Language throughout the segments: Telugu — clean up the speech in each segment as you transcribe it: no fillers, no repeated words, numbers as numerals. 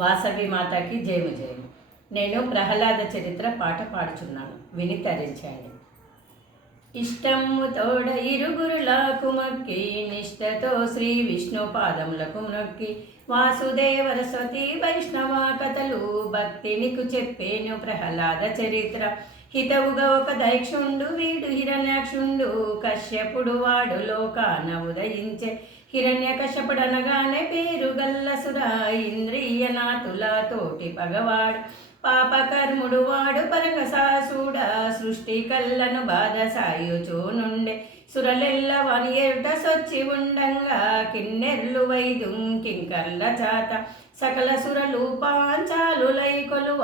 వాసవి మాతకి జయము జయము. నేను ప్రహ్లాద చరిత్ర పాట పాడుచున్నాను, విని తరించండి. ఇష్టము తోడ ఇరుగురులకు మొక్కి, నిష్టతో శ్రీ విష్ణు పాదములకు మొక్కి, వాసుదేవర స్వతి వైష్ణవ కథలు భక్తి నీకు చెప్పేను ప్రహ్లాద చరిత్ర. హితవుగా ఒక దైక్షుండు వీడు హిరణ్యాక్షుండు, కశ్యపుడు వాడు లోకాన ఉదయించే. హిరణ్య కశ్యపుడనగానే పేరు గల్లసుర, ఇంద్రియనాథుల తోటి పగవాడు. పాపకర్ముడు వాడు పరగసాసుడ, సృష్టి కళ్ళను బాధ సాయుచూనుండే. సురలెల్ల వాని ఎరుట సొచ్చి ఉండంగా, కిన్నెర్లు వైదుం కింకర్ల చాత. సకల సురలు పాంచాలులై కొలువ,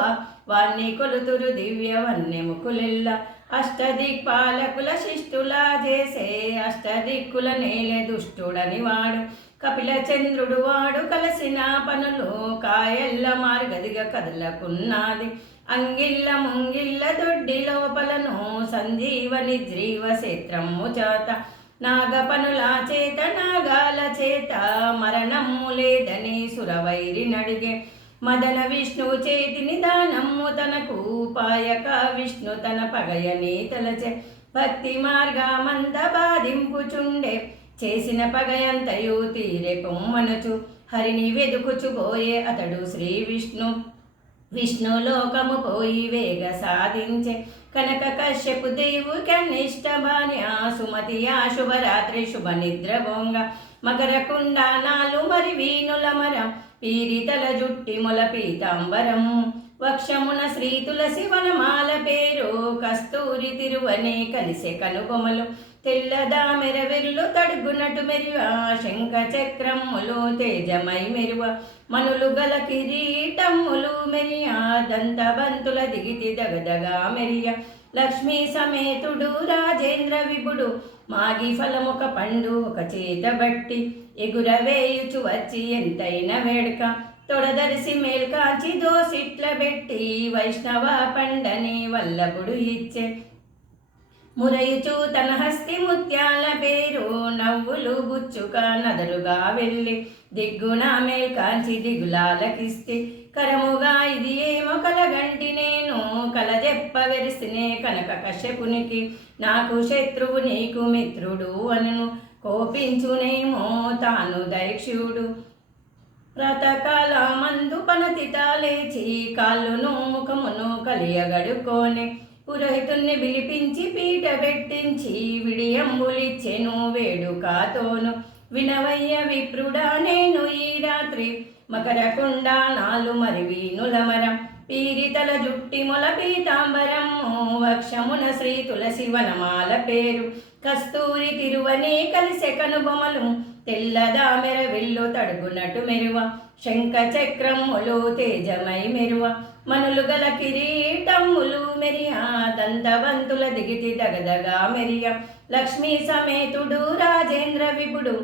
వాణ్ణి కొలుతురు దివ్య వన్యముకులెల్ల. అష్టదిక్పాలకుల శిష్టులా చేసే, అష్టదిక్కుల నేలే దుష్టుడని వాడు. కపిల చంద్రుడు వాడు కలసిన పనులు, కాయల్ల మార్గదిగా కదలకున్నది. అంగిళ్ళ ముంగిళ్ళ దొడ్డి లోపలను, సంజీవని జీవ క్షేత్రము చేత. నాగ పనుల చేత నాగాల చేత, మరణము లేదని సురవైరి నడిగే. మదన విష్ణు చేతిని దానము తనకు, పాయక విష్ణు తన పగయని తలచే. భక్తి మార్గమంత బాధింపుచుండే, చేసిన పగయంతయు తీరే పొమ్మనుచు. హరిని వెదుకుచుబోయే అతడు శ్రీ విష్ణు, విష్ణు లోకము పోయి వేగ సాధించే. కనక కశ్యపు దేవు కనిష్ట భార్య సుమతి, ఆ శుభరాత్రి శుభ నిద్ర బొంగ. మకర కుండానాలు మరి వీనుల మరం, పీరితల జుట్టి మొల పీతాంబరము. వక్షమున శ్రీ తులసి వనమాల పేరు, కస్తూరి తిరువనే కలిసే కనుకొమలు. తెల్లదామెర వెర్లు తడుగునటు మెరువ, శంఖ చక్రములు తేజమై మెరువ. మనులు గల కిరీటములు మెరియ, దంతబంతుల దిగితి దగదగా మెరియ. లక్ష్మీ సమేతుడు రాజేంద్ర విభుడు, మాగి ఫలమొక పండు ఒక చేత బట్టి. ఎగురవేయుచు వచ్చి ఎంతైన వేడుక, తొడదరిసి మేల్కాంచి దోసిట్ల పెట్టి. వైష్ణవ పండని వల్లభుడు ఇచ్చే. మురయుచు తన హస్తి ముత్యాల పేరు, నవ్వులు బుచ్చుక నదరుగా వెళ్ళి. దిగ్గున మేల్కాంచి దిగులాలకిస్తే. కరముగా ఇది ఏమో కలగంటి నేను, కలజెప్ప వెరిసినే కనక కశ్యపునికి. నాకు శత్రువు నీకు మిత్రుడు అనను, కోపించునేమో తాను దైక్షుడు. ప్రాతకాల మందు పనతిట లేచి, కాళ్ళును ముఖమును కలియగడుకోనే. పురోహితుణ్ణి పిలిపించి పీట పెట్టించి, విడియంబులిచ్చెను వేడుకతోను. వినవయ్య విప్రుడా నేను ఈ రాత్రి, మకర కుండానాలు మరి వీనుల మరం. పీరితల జుట్టి మొల పీతాంబరము, వక్షమున శ్రీ తులసి వనమాల పేరు. కస్తూరి తిరువని కలిసె కనుబొమలు, తెల్లదామెర విల్లు తడుగునటు మెరువ. శంఖ చక్రములు తేజమై మెరువ, మనులు గల కిరీటములు మెరియ. దంతవంతుల దిగితి దగదగా మెరియ. లక్ష్మీ సమేతుడు రాజేంద్ర విభుడు,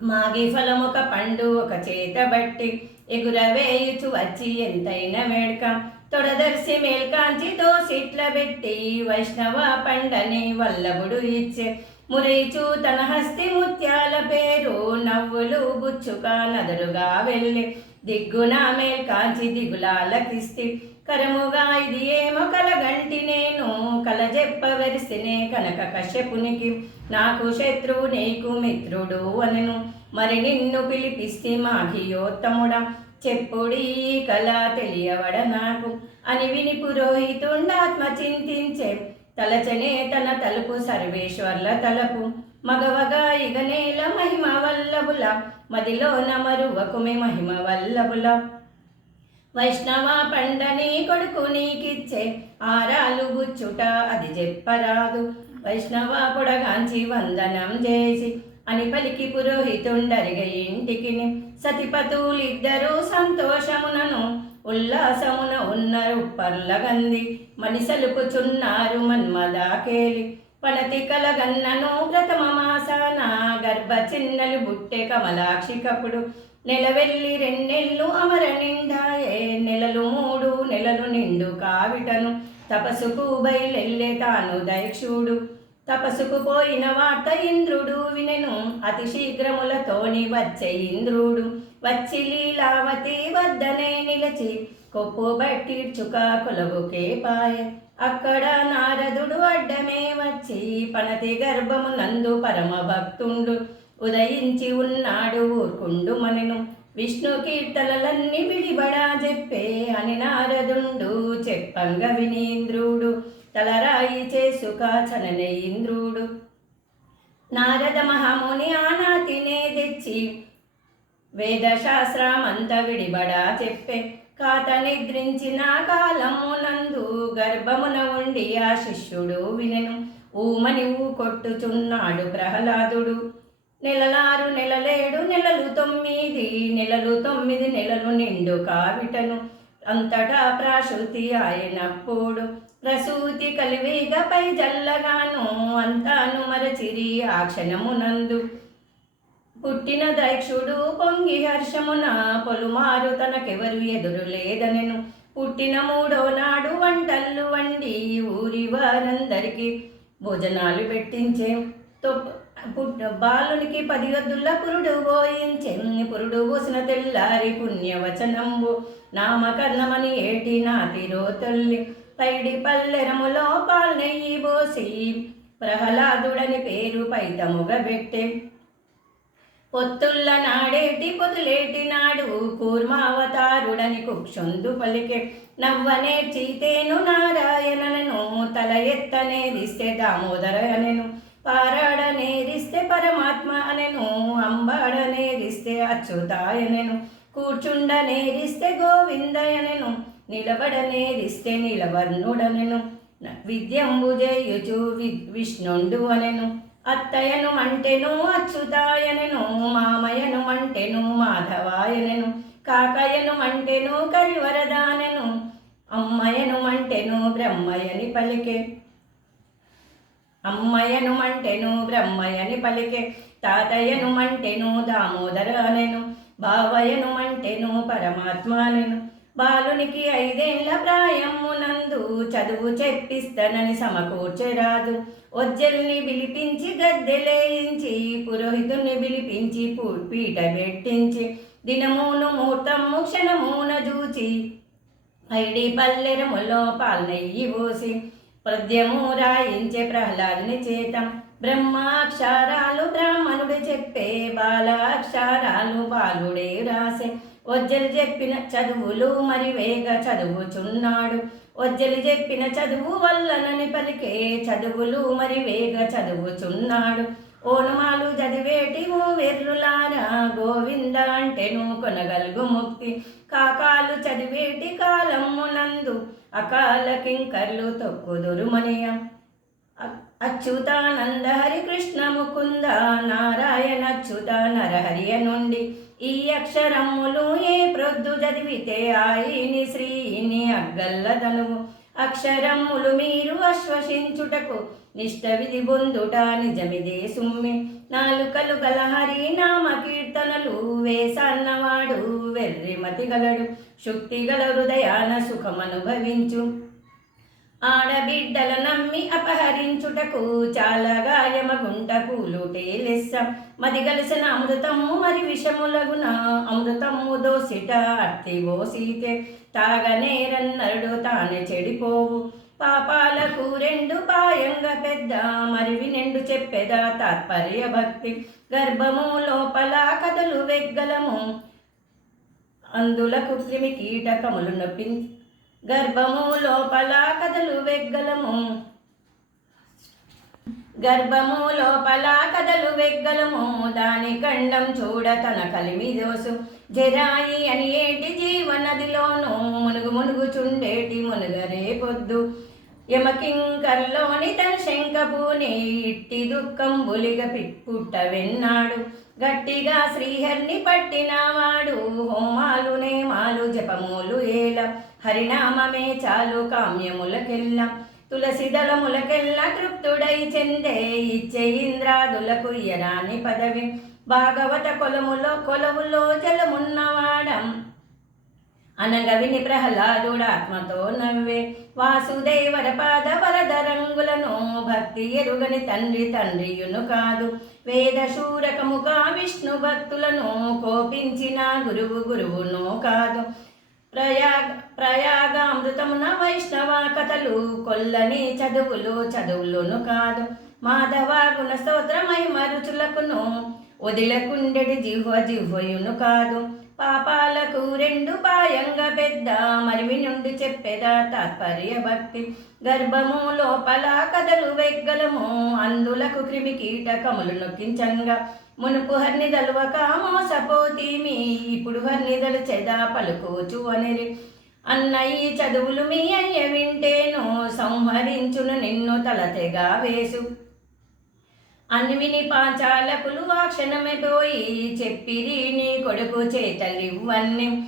మాగి ఫలమొక పండు ఒక చేత బట్టి. ఎగురవేయుచు వచ్చి ఎంతైన వేడుక, తొడదర్శి మేల్కాంచి దోసిట్ల పెట్టి. వైష్ణవ పండని వల్లభుడు ఇచ్చే. మురైచు తన హస్తి ముత్యాల పేరు, నవ్వులు బుచ్చుక నదరుగా వెళ్ళి. దిగ్గున మేల్కాంచి దిగులాలకిస్తి. కరముగా ఇది ఏమో కలగంటి నేను, కలజెప్ప వెరిసినే కనక కశ్యపునికి. నాకు శత్రువు నీకు మిత్రుడు అనను, మరి నిన్ను పిలిపిస్తే మాఘియోత్తముడా. చెప్పుడీ కళ తెలియవడ నాకు అని విని పురోహితుండాత్మ చింతించే. తలచనే తన తలుపు సర్వేశ్వర్ల తలపు, మగవగా ఇగనేల మహిమ వల్లభుల. మదిలో నమరువకుమి మహిమ వల్లభుల. వైష్ణవ పండని కొడుకు నీకిచ్చే, ఆరాలు బుచ్చుట అది చెప్పరాదు. వైష్ణవ పొడగాంచి వందనం చేసి అని పలికి పురోహితుండరిగ ఇంటికిని. సతిపతులిద్దరూ సంతోషమునను ఉల్లాసమున ఉన్నారు పర్లగంది. మనిసలుకుచున్నారు మన్మదాకేలి. పనతి కలగన్నను ప్రథమ మాసాన, గర్భ చిన్నలు బుట్టె కమలాక్షి కపుడు. నెలవెల్లి రెండెళ్ళు అమర నిండాయే, నెలలు 3 నెలలు నిండు కావిటను. తపస్సుకు బయలెల్లే తాను దైక్షుడు, తపస్సుకు పోయిన వార్త ఇంద్రుడు వినెను. అతి శీఘ్రములతోని వచ్చే ఇంద్రుడు, వచ్చి లీలావతి వద్దనే నిలచి కొప్పు బట్టిడ్చుక కొలవుకే పాయె. అక్కడ నారదుడు అడ్డమే వచ్చి పనతి గర్భమునందు పరమ భక్తుండు ఉదయించి ఉన్నాడు ఊర్కుండు మనను. విష్ణు కీర్తనలన్నీ విడిబడా చెప్పే అని నారదుండు చెప్పంగ వినీంద్రుడు తలరాయి చేసుక చననే ఇంద్రుడు. నారద మహాముని ఆనాతినే తెచ్చి వేదశాస్త్రమంత విడిబడా చెప్పే. కాత నిద్రించిన కాలమునందు గర్భమున ఉండి ఆ శిష్యుడు వినెను. ఊమని కొట్టుచున్నాడు ప్రహ్లాదుడు. నెలలారు నెలలేడు నెలలు 9 నెలలు 9 నెలలు నిండు కావిటను. అంతటా ప్రాసూతి ఆయనప్పుడు ప్రసూతి కలివేగ పై జల్లగాను అంతాను మరచిరి ఆ క్షణమునందు. పుట్టిన దైక్షుడు పొంగి హర్షమున పొలుమారు తనకెవరు ఎదురు లేదనెను. పుట్టిన 3వ నాడు వంటలు వండి ఊరి వారందరికీ భోజనాలు పెట్టించే. బాలునికి 10 గద్దుల పురుడు పోయించే. పురుడు పోసిన తెల్లారి పుణ్యవచనంబు నామకర్ణమని ఏటి నాతిరో తల్లి. పైడి పల్లెరములో పాల్నెయ్యి పోసి ప్రహ్లాదుడని పేరు పైతముగబెట్టే. పొత్తుల్ల నాడేటి పొదులేటి నాడు కూర్మావతారుడని కుక్షుందు పలికే. నవ్వనేర్చితేను నారాయణనను తల ఎత్తనేరిస్తే దామోదర అనెను. పారాడనేరిస్తే పరమాత్మ అనెను. అంబాడనేరిస్తే అచ్యుతాయనెను. కూర్చుండనేరిస్తే గోవిందయనెను. నిలబడనేరిస్తే నీలవర్ణుడనెను. విద్యంబు చేయుచు విష్ణుండు అనెను. అత్తయను మంటెను అచ్యుతాయనెను. మామయను మంటెను మాధవాయనెను. కాకయను మంటెను కరివరదానెను. అమ్మయను మంటెను బ్రహ్మయని పలికే. అమ్మయను మంటెను బ్రహ్మయని పలికే. తాతయ్యను మంటెను దామోదర అనెను. బావయను మంటెను పరమాత్మ అనెను. బాలునికి 5 ఏళ్ల ప్రాయమునందు చదువు చెప్పిస్తనని సమకూర్చెరాదు. ఒజ్జల్ని పిలిపించి గద్దెలేయించి పురోహితుని పిలిపించి పీట పెట్టించి దినమును ముహూర్తము క్షణమున జూచి ఐడి పల్లెరములో పాల్నెయ్యి పోసి పద్యము రాయించే ప్రహ్లాదుని చేత. బ్రహ్మాక్షరాలు బ్రాహ్మణుడు చెప్పే. బాలాక్షరాలు బాలుడే రాసే. ఒజ్జలు చెప్పిన చదువులు మరి వేగ చదువుచున్నాడు. ఒజ్జలు చెప్పిన చదువు వల్లనని పలికే. చదువులు మరి వేగ చదువుచున్నాడు. ఓనమాలు చదివేటి వెర్రులారా గోవింద అంటెను కొనగలుగు ముక్తి. కాకాలు చదివేటి కాలమునందు అకాల కింకర్లు తొక్కుదురు మనియ. అచ్యుతానంద హరి కృష్ణ ముకుంద నారాయణ అచ్యుత నరహరి నుండి ఈ అక్షరములు ఏ ప్రొద్దు చదివితే ఆయిని శ్రీని అగ్గల్ల తనువు. అక్షరములు మీరు అశ్వసించుటకు నిష్ట విధి బొందుట నిజమిదే సుమ్మి. నాలుకలు గల హరి నామ కీర్తనలు వేసన్నవాడు వెర్రిమతి గలడు. శుక్తి గల హృదయాన సుఖమనుభవించు. ఆడబిడ్డల నమ్మి అపహరించుటకు చాలా గాయమగుంట కూలుటే లెస్స. మది కలిసిన అమృతము మరి విషములగున అమృతము దోసిట అర్తి ఓసీతే. తాగనేరన్నరుడు తానే చెడిపోవు. పాపాలకు 2 పాయంగా పెద్ద మరివి 2 చెప్పెద తాత్పర్య భక్తి. గర్భము లోపల కథలు వెగ్గలము అందులకు క్రిమి కీటకములు నొప్పి. గర్భము లోపల కథలు వెగ్గలము. గర్భము లోపల కథలు వెగ్గలము దాని ఖండం చూడ తన కలిమి దోసు. జరాయి అని ఏటి జీవనదిలోను మునుగు మునుగుచుండేటి మునుగరే పొద్దు. యమకింకర్లోని తన శంఖపూని ఇట్టి దుఃఖం బులిగ పుట్ట వెన్నాడు. గట్టిగా శ్రీహరిని పట్టినవాడు హోమాలు నేమాలు జపములు ఏల. హరినామమే చాలు కామ్యములకెల్ల. తులసి దళములకెల్ల తృప్తుడై చెందే ఇచ్చే ఇంద్రాదులకు ఇయరాని పదవి. భాగవత కొలవులో జలమున్నవాడం అనగా విని ప్రహ్లాదుడాత్మతో నవ్వే. వాసుదేవర పాద వరద రంగులను భక్తి ఎరుగని తండ్రి తండ్రియును కాదు. వేద శూరకముక విష్ణు భక్తులను కోపించిన గురువు గురువును కాదు. ప్రయాగామృతమున వైష్ణవ కథలు కొల్లని చదువులును కాదు. మాధవ గుణ స్తోత్ర మహిమ రుచులకును వదిలకుండెడి జిహ్వయును కాదు. పాపాలకు రెండు పాయంగా పెద్ద మరివి నుండి చెప్పేదా తాత్పర్య భక్తి. గర్భము లోపల కథలు వెగ్గలము అందులకు క్రిమి కీటకములు నొక్కించంగా. మునుపు హర్నిదలువక మోసపోతీమి ఇప్పుడు హర్నిదలు చెదా పలుకోచు అనిరి. అన్నయ్య చదువులు మీ అయ్య వింటేను సంహరించును నిన్ను తలతెగా వేసు. అన్విని పాంచాలకులు ఆ క్షణమే పోయి చెప్పిరి నీ కొడుకు చేతలివ్వన్ని.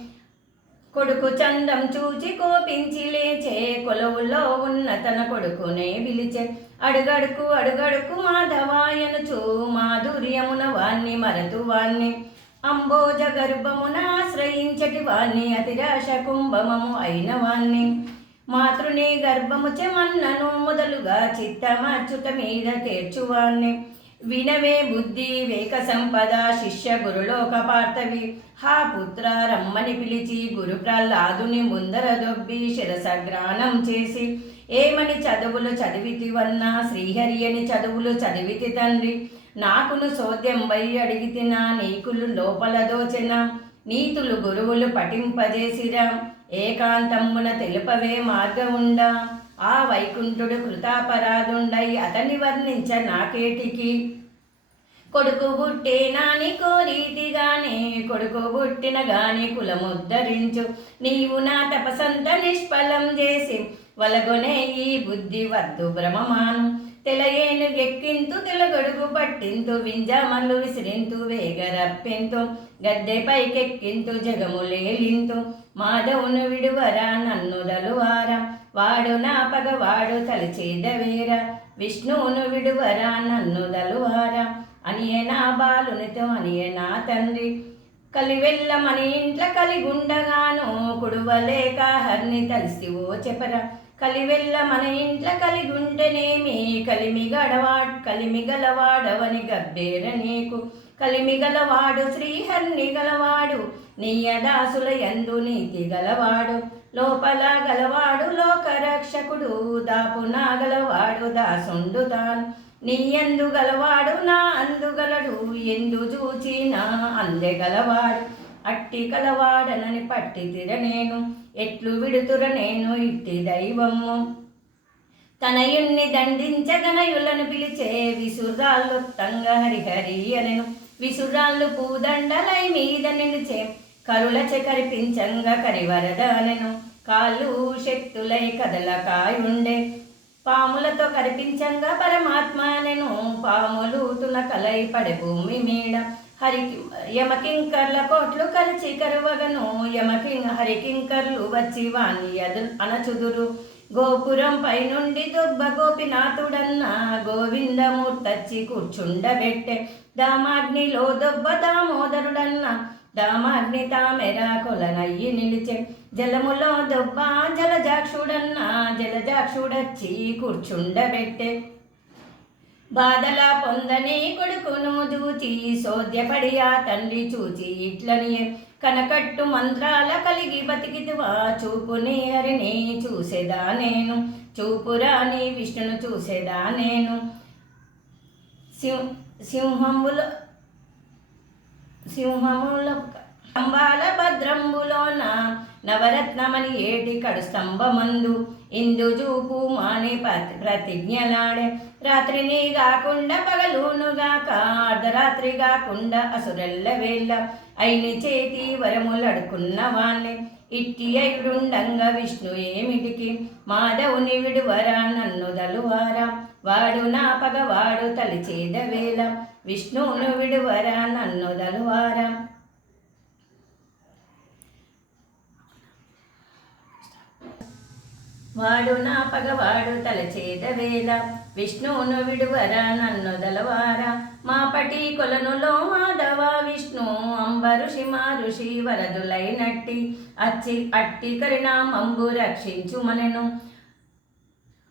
కొడుకు చందం చూచి కోపించి లేచే కొలువులో ఉన్న తన కొడుకునే పిలిచే. అడుగడుకు మాధవాయనుచు మాధుర్యమున వాణ్ణి మరతు వాణ్ణి. అంబోజ గర్భమున ఆశ్రయించటి వాణ్ణి అతిరాశ కుంభమము అయిన వాణ్ణి. మాతృని గర్భము చెమన్నను మొదలుగా చిత్తమచ్యుత మీద తేర్చువాణ్ణి. వినవే బుద్ధి వేక సంపద శిష్య గురులోక పార్థవి. హా పుత్ర రమ్మని పిలిచి గురు ప్రహ్లాదుని ముందర దొబ్బి శిరసగ్రానం చేసి. ఏమని చదువులు చదివితివన్నా శ్రీహరి అని చదువులు చదివితి తండ్రి. నాకును సోద్యం వై అడిగితినా నీకులు లోపల దోచెన. నీతులు గురువులు పఠింపజేసిరా ఏకాంతమున తెలుపవే మార్గముండా. ఆ వైకుంఠుడు కృతాపరాధుండై అతని వర్ణించ నాకేటికి. కొడుకు పుట్టేనాని కోరీతిగానే కొడుకు పుట్టిన గాని కులముద్ధరించు. నీవు నా తపసంత నిష్ఫలం చేసి వలగొనే ఈ బుద్ధి వద్దు భ్రమమాను. తెలయేను ఎక్కింతు తెలగొడుగు పట్టింతు వింజామల్లు విసిరింతు వేగరప్పింతు. గద్దె పైకెక్కింతు జగములేలింతు. మాధవును విడువరా నన్ను దలువారా. వాడు నా పగవాడు తలిచేదవేర. విష్ణువును విడువరా నన్ను దలువారా. అనియే నా బాలునితో అనియే నా తండ్రి. కలివెల్ల మన ఇంట్ల కలిగుండగాను కుడువలేక హర్ని తలిసివో చెప్పరా. కలివెల్ల మన ఇంట్ల కలిగుంటేనేమి కలిమిగలవాడవని గబ్బేర నీకు. కలిమిగలవాడు శ్రీహర్ని గలవాడు నీయదాసుల యందు నీతి గలవాడు. లోపల గలవాడు లోకరక్షకుడు దాపునా గలవాడు దాసుండు తాను. నీ ఎందు గలవాడు నా అందుగలడు ఎందు చూచి నా అందెగలవాడు. అట్టి కలవాడనని పట్టితిర నేను ఎట్లు విడుతుర నేను ఇట్టి దైవము. తనయుణ్ణి దండించగనయులను పిలిచే విసురాళ్ళొత్తంగ హరిహరి అనెను. విసురాళ్ళు పూదండలై మీద నిలిచే కరులచె కరిపించంగా కరివరద అనెను. కాళ్ళు శక్తులై కదలకాయుండే పాములతో కరిపించంగా పరమాత్మ అనెను. పాములు తునకలై పడే భూమి మీడ యమకింకర్ల కోట్లు కలిచి కరువగను. హరికింకర్లు వచ్చి వాణి అనచుదురు. గోపురం పైనుండి దుబ్బ గోపినాథుడన్న గోవిందమూర్తచ్చి కూర్చుండబెట్టె. దామాగ్నిలో దొబ్బ దామోదరుడన్న దామాగ్ని తామెరా కొలనయ్యి నిలిచె. జలములో దొబ్బ జలజాక్షుడన్న జలజాక్షుడచ్చి కూర్చుండబెట్టె. బాధల పొందని కొడుకును చూచి సోద్యపడి ఆ తండ్రి చూచి ఇట్లని. కనకట్టు మంత్రాల కలిగి బతికితువా చూపుని హరిని చూసేదా నేను. చూపురాని విష్ణును చూసేదా నేను. సింహముల స్తంభాల భద్రంబులోన నవరత్నమని ఏటి కడు స్తంభమందు. ఇందు చూపు మాని ప్రతిజ్ఞలాడే. రాత్రిని కాకుండా పగలునుగాక అర్ధరాత్రి కాకుండా అసురెల్ల వేళ్ళ. అయిని చేతి వరములడుకున్న వాణ్ణి ఇట్టి అయుడుండంగా విష్ణు ఏమిటికి. మాధవుని విడువరా నన్ను దలువారా. వాడు నా పగవాడు తలిచేదవేళ. విష్ణువును విడువరా నన్ను దలువారా. వాడు నా పగవాడు తలచేదవేళ. విష్ణువును విడువరా నన్ను దలవారా. మాపటి కొలనులో మాధవ విష్ణు అంబ ఋషి మా ఋషి వరదులైనట్టి అట్టి కరిణామంబు రక్షించుమనెను.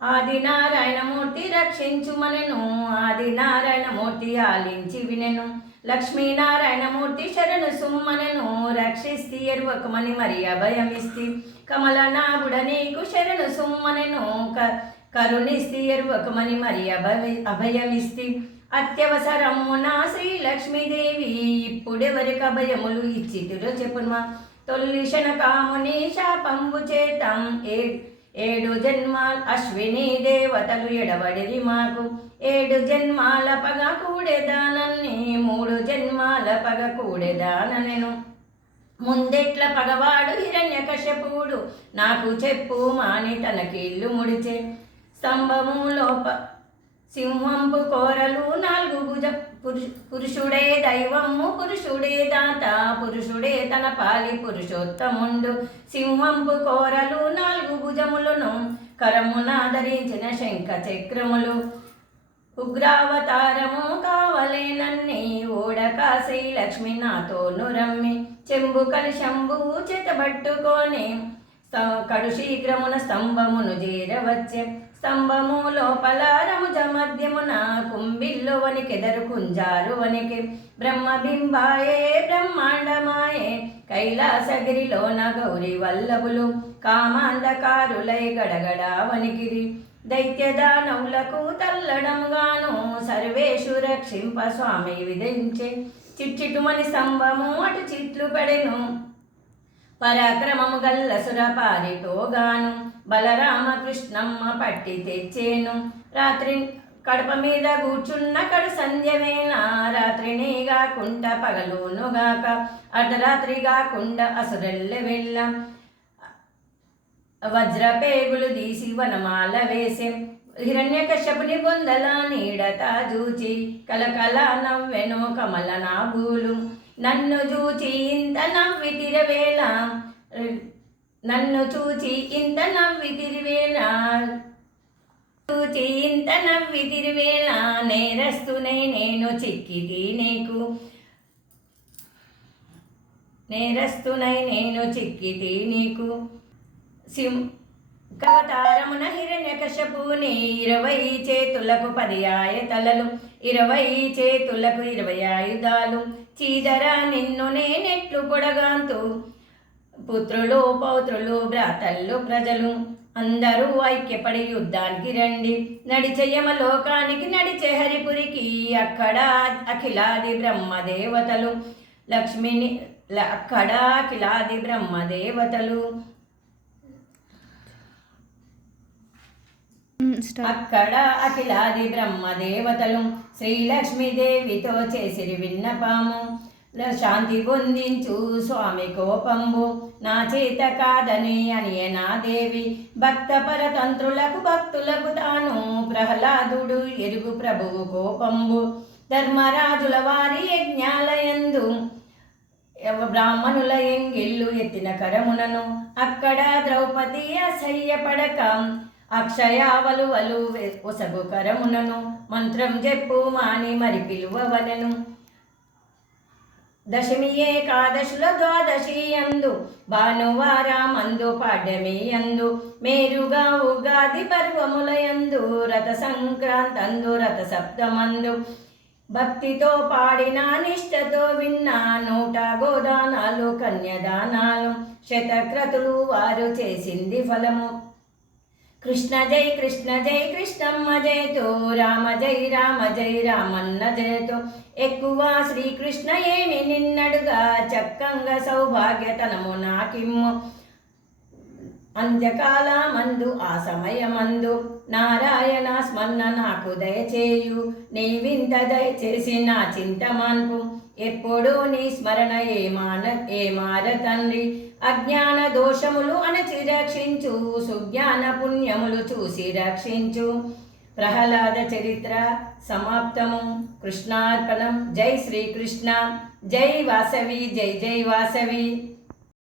ఆది నారాయణమూర్తి రక్షించుమనెను. ఆది నారాయణమూర్తి ఆలించి వినెను. లక్ష్మీనారాయణమూర్తి శరణు సుమ్మనెను. రక్షిస్తి ఎరువకమని మరి అభయమిస్తి. కమలనాభుడ నీకు శరణు సుమ్మనెను. కరుణిస్తి ఎరువకమని మరి అభయమిస్తి. అత్యవసరమున శ్రీలక్ష్మీదేవి ఇప్పుడెవరికి అభయములు ఇచ్చితిరో చెప్పుమా. తొల్లి శనకాముని శాపంబు చేతం ఏడు జన్మాల్ అశ్విని దేవతలు ఎడబడిరి మాకు. 7 జన్మాల పగ కూడెదానన్ని 3 జన్మాల పగ కూడెదానెను. ముందెట్ల పగవాడు హిరణ్యకశపుడు నాకు చెప్పు మాని తనకిల్లు ముడిచే. స్తంభములో సింహంపు కోరలు 4 భుజ పురుషుడే దైవము పురుషుడే దాత పురుషుడే తన పాలి పురుషోత్తముండు. సింహంపు కోరలు 4 భుజములను కరమున ధరించిన శంఖ చక్రములు. ఉగ్రావతారము కావలేనన్ని ఓడక శ్రీలక్ష్మి నాతోను రమ్మి. చెంబు కలిశంబు చేతబట్టుకొని కడు శీఘ్రమున స్తంభమును చేరవచ్చే. స్తంభము లోపల రముజ మధ్యమున కుంభిల్లో వనికెదరు కుంజారు వనికి. బ్రహ్మబింబాయే బ్రహ్మాండమాయే కైలాసగిరిలోన గౌరీ వల్లభులు. కామాంధకారులై గడగడ వనికిరి. దైత్యదానవులకు తల్లడంగాను సర్వేషు రక్షింప స్వామి విధించే. చిట్చిటుమని స్తంభము అటు చిట్లు పడెను. పరాక్రమము గల్ల సురపారితోగాను బలరామకృష్ణమ్మ పట్టి తెచ్చేను. రాత్రి కడప మీద కూర్చున్న కడు సంధ్యవేళ. రాత్రిని గాకుండ పగలునుగాక అర్ధరాత్రి గాకుండ అసురెల్లె వెళ్ళ. వజ్రపేగులు తీసి వనమాల వేసే. హిరణ్యకశ్యపుని బొందల నీడత జూచి కలకల నవ్వెను కమల నాభూలు. నన్ను చూచి ఇంత నవ్వితిరవేళ నన్ను చూచి ఇంత నవ్వితిరివేళ చూచి ఇంత నవ్వితిరివేళ నేరస్తునే నేను చిక్కితి నీకు. నేరస్తునై నేను చిక్కితి నీకు. కవతారమున హిరణ్యకశపుని 20 చేతులకు 10 ఆయతలలు 20 చేతులకు 20 ఆయుధాలు. చీదర నిన్ను నేనెట్లు పొడగాంతు. పుత్రులు పౌత్రులు భ్రాతల్లు ప్రజలు అందరూ ఐక్యపడి యుద్ధానికి రండి. నడిచే యమలోకానికి నడిచే హరిపురికి. అక్కడ అఖిలాది బ్రహ్మదేవతలు లక్ష్మిని అక్కడ అఖిలాది బ్రహ్మదేవతలు. అక్కడ అఖిలాది బ్రహ్మదేవతలు శ్రీలక్ష్మీదేవితో చేసిరి విన్నపాము. శాంతి పొందించు స్వామి కోపంబు నా చేత కాదని అనియనా దేవి. భక్త పరతంత్రులకు భక్తులకు తాను ప్రహ్లాదుడు ఎరుగు ప్రభువు కోపంబు. ధర్మరాజుల వారి యజ్ఞాలయందు బ్రాహ్మణుల ఎంగిళ్ళు ఎత్తిన కరమునను. అక్కడ ద్రౌపది అసహ్యపడక అక్షయావలు వలు ఒసగు కరమునను. మంత్రం చెప్పు మాని మరి పిలువవలను. దశమి ఏకాదశుల ద్వాదశి యందు భానువారమందు పాడ్యమి యందు మేరుగా ఉగాది పర్వములయందు రథ సంక్రాంతందు రథ సప్తమందు. భక్తితో పాడిన నిష్టతో విన్న 100 గోదానాలు కన్యదానాలు. శతక్రతులు వారు చేసింది ఫలము. కృష్ణ జై కృష్ణ జై కృష్ణమ్మ జయతో రామ జై రామ జై రామన్న జయతో. ఎక్కువ శ్రీకృష్ణ ఏమి నిన్నడుగా చక్కంగా సౌభాగ్యతనము నాకిమ్ము. అంత్యకాలమందు ఆ సమయమందు నారాయణ స్మరణ నాకు దయచేయు. నీవింత దయచేసి నా చింత మాన్పు. ఎప్పుడూ నీ స్మరణ ఏమార తండ్రి. అజ్ఞాన దోషములు అణచి రక్షించు. సుజ్ఞాన పుణ్యములు చూసి రక్షించు. ప్రహ్లాద చరిత్ర సమాప్తము. కృష్ణార్పణం. జై శ్రీకృష్ణ. జై వాసవి. జై జై వాసవి.